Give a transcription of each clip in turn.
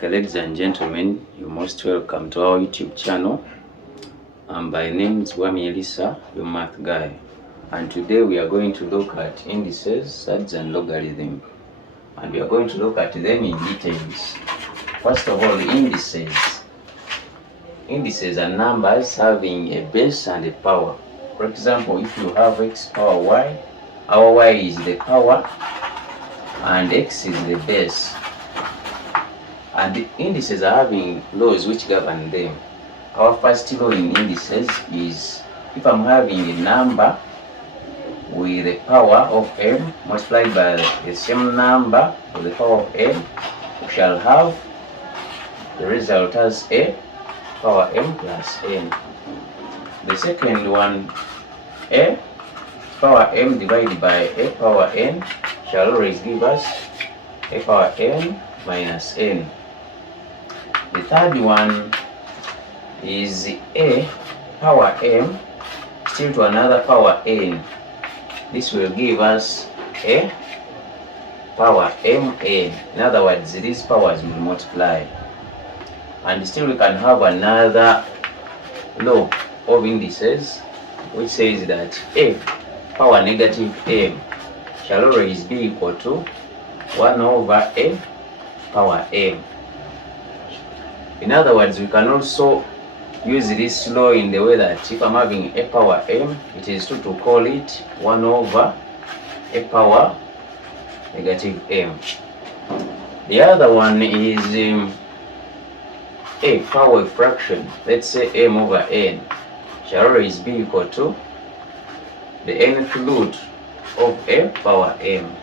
Okay, ladies and gentlemen, you're most welcome to our YouTube channel. My name is Bwami, your math guy, and today we are going to look at indices, surds and logarithm, and we are going to look at them in details. First of all, the indices. Indices are numbers having a base and a power. For example, if you have x power y, our y is the power and x is the base. And the indices are having laws which govern them. Our first law in indices is if I'm having a number with the power of m multiplied by the same number with the power of n, we shall have the result as a power m plus n. The second one, a power m divided by a power n shall always give us a power n minus n. The third one is a power m still to another power n. This will give us a power mn. In other words, these powers will multiply. And still we can have another law of indices which says that a power negative m shall always be equal to 1 over a power m. In other words, we can also use this law in the way that if I'm having a power m, it is true to call it 1 over a power negative m. The other one is a power fraction. Let's say m over n shall always be equal to the nth root of a power m.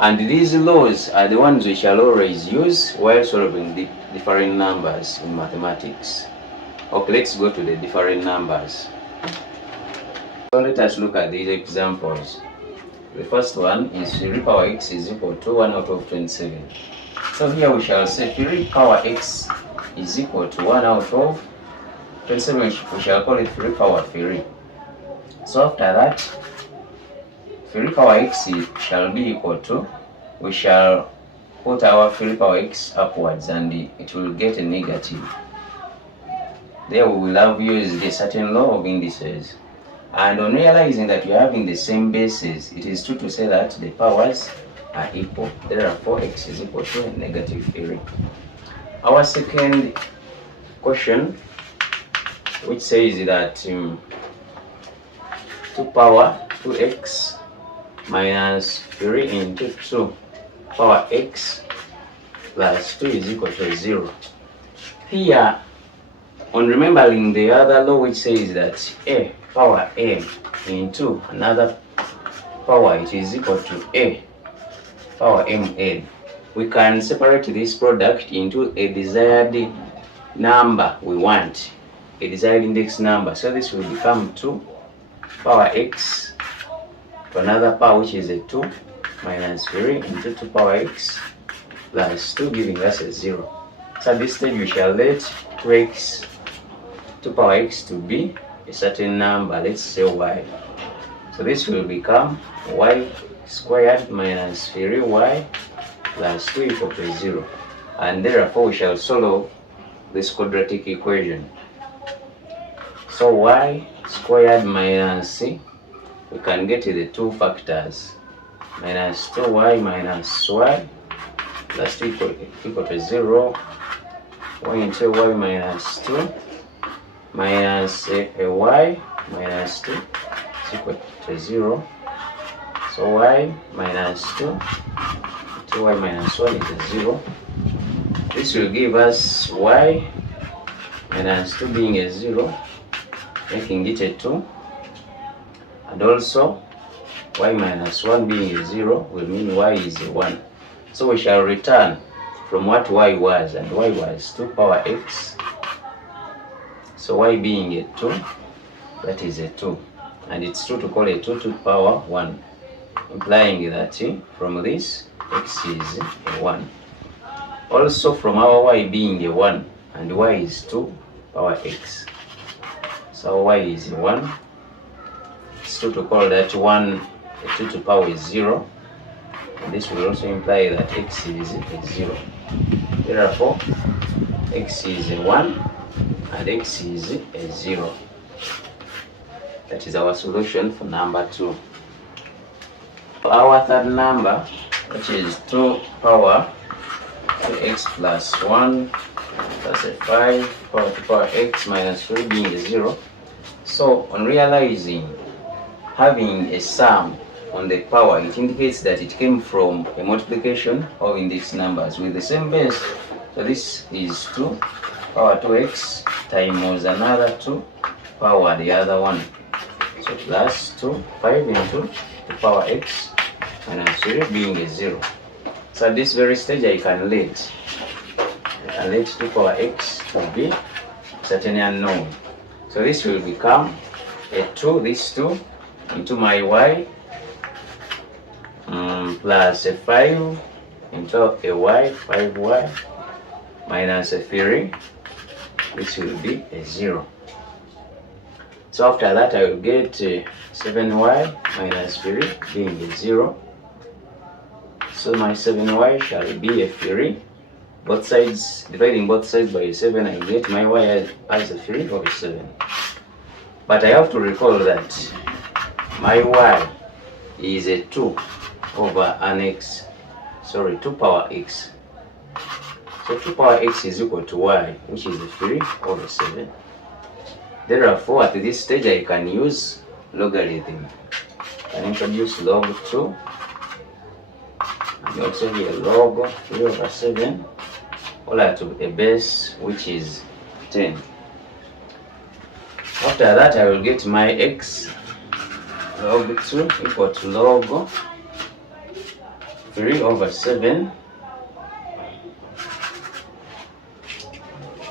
And these laws are the ones we shall always use while solving the different numbers in mathematics. Okay, let's go to the different numbers. So let us look at these examples. The first one is 3 power x is equal to 1 out of 27. So here we shall say 3 power x is equal to 1 out of 27. We shall call it 3 power 3. So after that, 3 power x shall be equal to, we shall put our 3 power x upwards and it will get a negative. There we will have used a certain law of indices. And on realizing that we are having the same bases, it is true to say that the powers are equal. Therefore, x is equal to negative 3. Our second question, which says that 2 power 2x minus 3 into 2 power x plus 2 is equal to 0. Here, on remembering the other law which says that a power m into another power, it is equal to a power mn, we can separate this product into a desired number we want, a desired index number. So this will become 2 power x to another power which is a 2 minus 3 into 2 power x plus 2 giving us a 0. So at this stage we shall let 2 power x to be a certain number, let's say y. So this will become y squared minus 3y plus 2 equal to 0. And therefore we shall solve this quadratic equation. So y squared minus c, we can get the two factors, minus 2y minus y plus 2 equal to 0, y into y minus 2 minus a y minus 2 is equal to 0. So y minus 2 into y minus 1 is 0. This will give us y minus 2 being a 0, making it a 2. And also, y minus 1 being a 0 will mean y is a 1. So we shall return from what y was, and y was 2 power x. So y being a 2, that is a 2. And it's true to call a 2 to power 1, implying that from this, x is a 1. Also from our y being a 1, and y is 2 power x. So y is a 1. It's true to call that 1 a 2 to power is 0. And this will also imply that x is a 0. Therefore, x is a 1 and x is a 0. That is our solution for number 2. Our third number, which is 2 power 2x plus 1 plus a 5 power 2 power x minus 3 being a 0. So on realizing having a sum on the power, it indicates that it came from a multiplication of index numbers with the same base. So this is 2 power 2x times another 2 power the other one. So plus 2, 5 into 2 power x minus 3 being a 0. So at this very stage I can let 2 power x to be certainly unknown. So this will become a 2, this 2 into my y plus a 5 into a y, 5y minus a 3. This will be a 0. So after that I will get 7y minus 3 being a 0. So my 7y shall be a 3. Both sides, dividing both sides by 7, I get my y as a 3 over 7. But I have to recall that my y is a 2 over an x. Sorry, 2 power x. So 2 power x is equal to y, which is a 3 over 7. Therefore, at this stage, I can use logarithm. I can introduce log 2. And also here log 3 over 7. All at a base, which is 10. After that, I will get my x log 2 equal to log 3 over 7.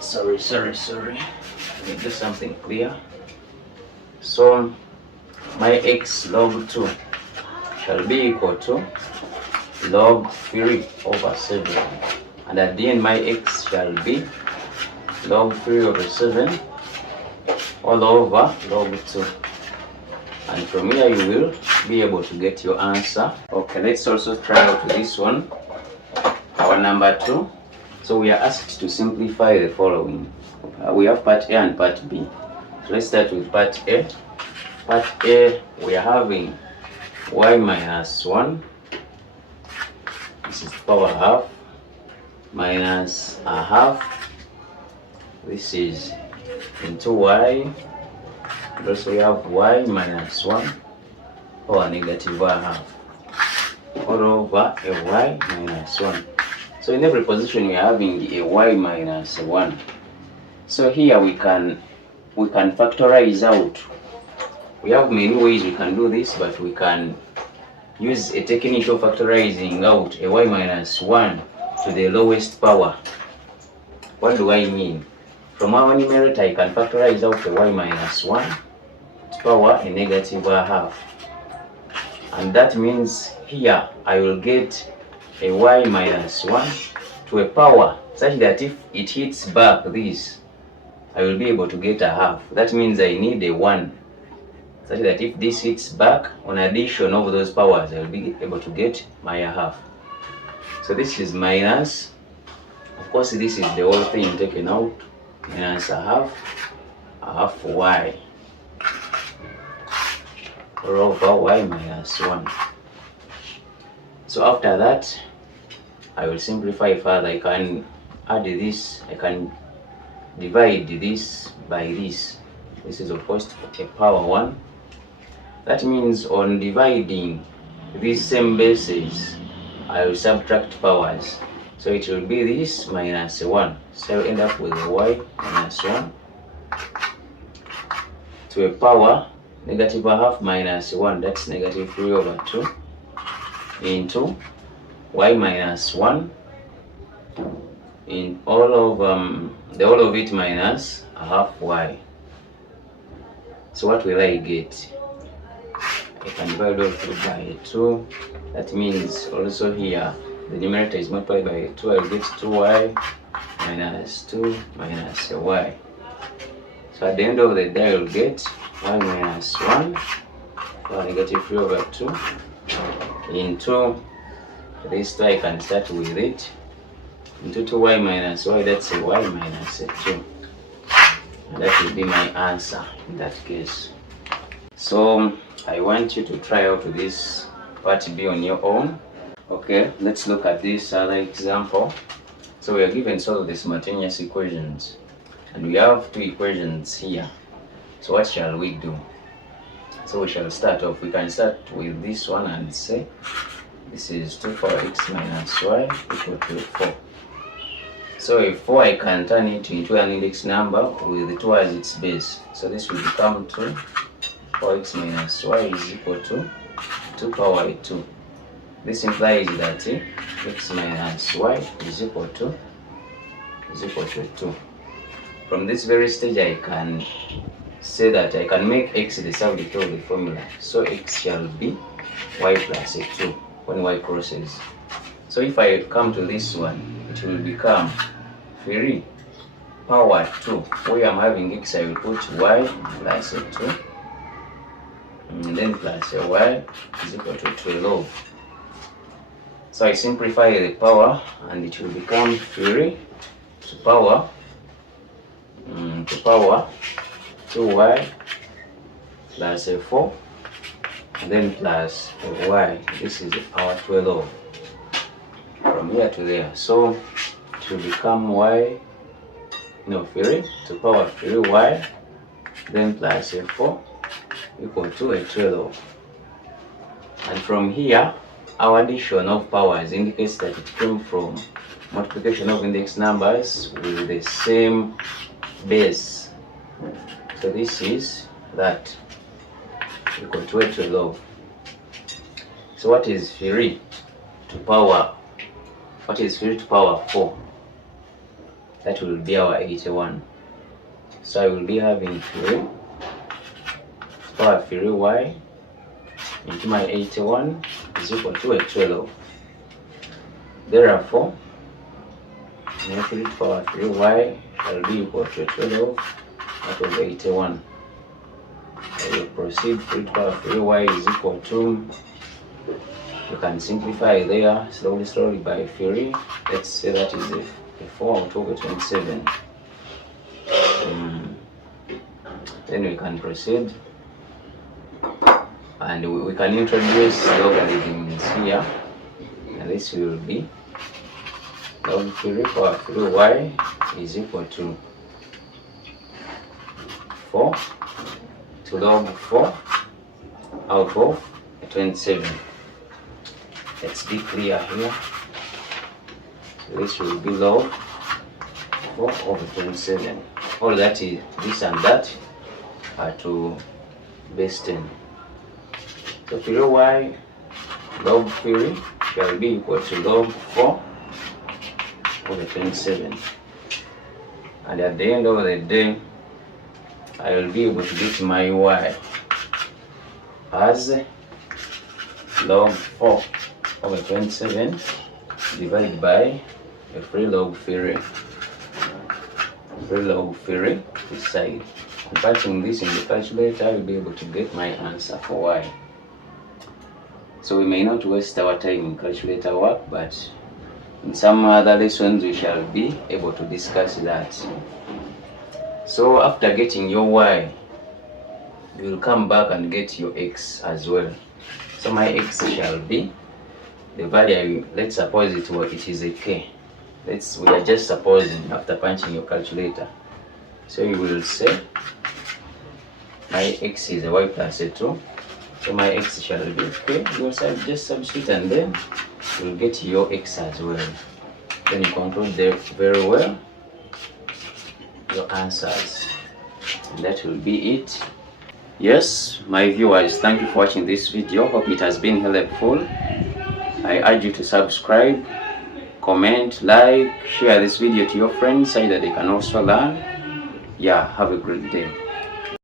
Sorry. Let me do something clear. So my x log 2 shall be equal to log 3 over 7. And at the end, my x shall be log 3 over 7 all over log 2. And from here, you will be able to get your answer. Okay, let's also try out this one. Our number 2. So we are asked to simplify the following. We have part A and part B. So let's start with part A. Part A, we are having y minus 1. This is power half minus a half. This is into y. And also we have y minus 1 or negative a half all over a y minus 1. So in every position we are having a y minus 1. So here we can factorize out. We have many ways we can do this, but we can use a technique of factorizing out a y minus 1 to the lowest power. What do I mean? From our numerator, I can factorize out a y minus 1 to power a negative a half. And that means here I will get a y minus 1 to a power such that if it hits back this, I will be able to get a half. That means I need a 1 such that if this hits back, on addition of those powers, I will be able to get my half. So this is minus, of course this is the whole thing taken out, minus a half y over y minus 1. So after that, I will simplify further. I can add this, I can divide this by this. This is of course a power 1. That means on dividing these same bases, I will subtract powers. So it will be this minus 1. So I'll end up with a y minus 1 to a power negative a half minus 1. That's negative 3 over 2 into y minus 1 in all of the whole of it minus a half y. So what will I get? I can divide all through by 2. That means also here the numerator is multiplied by 2. I will get 2y minus 2 minus a y. So at the end of the day I will get y minus 1 or negative 3 over 2 into this. I can start with it into 2y minus y, that's a y minus a 2. And that will be my answer in that case. So I want you to try out this part B on your own. Okay, let's look at this other example. So we are given solve the simultaneous equations, and we have two equations here. So what shall we do? So we shall start off. We can start with this one and say this is 2 power x minus y equal to 4. So if 4, I can turn it into an index number with 2 as its base. So this will become 2 power x minus y is equal to 2 power 2. This implies that x minus y is equal to 2. From this very stage, I can say that I can make x the subject of the formula. So x shall be y plus a 2 when y crosses. So if I come to this one, it will become 3 power 2. Where I'm having x, I will put y plus a 2, and then plus a y is equal to 12. So I simplify the power, and it will become 3 to power 2y plus a 4, and then plus a y. This is the power 12 from here to there. So it will become 3 to power 3y, then plus a 4 equal to a 12. And from here, our addition of powers indicates that it came from multiplication of index numbers with the same base. So this is that equal to a 12. So what is 3 to power 4? That will be our 81. So I will be having 3 to power 3y into my 81 is equal to a 12. Therefore, 3 to power 3y shall be equal to 12 out of 81. I will proceed. 3 to power 3y is equal to, you can simplify there slowly by 3. Let's say that is a 4 out of 27. Then we can proceed, and we can introduce logarithms here, and this will be log 3 power 3y is equal to 4 to log 4 out of 27. Let's be clear here. So this will be log 4 over 27. All that is, this and that are to base 10. So 3y log 3 shall be equal to log 4 over 27. And at the end of the day, I will be able to get my y as log 4 over 27 divided by a 3 log 3. 3 log 3 this side. Converting this in the calculator, I will be able to get my answer for y. So we may not waste our time in calculator work, but in some other lessons we shall be able to discuss that. So after getting your y, you will come back and get your x as well. So my x shall be the value, let's suppose it is a k. We are just supposing after punching your calculator. So you will say my x is a y plus a 2. So my x shall be k. You will just substitute, and then you will get your x as well. Then you conclude there very well your answers, and that will be it. Yes, my viewers, thank you for watching this video. Hope it has been helpful. I urge you to subscribe, comment, like, share this video to your friends so that they can also learn. Yeah, have a great day.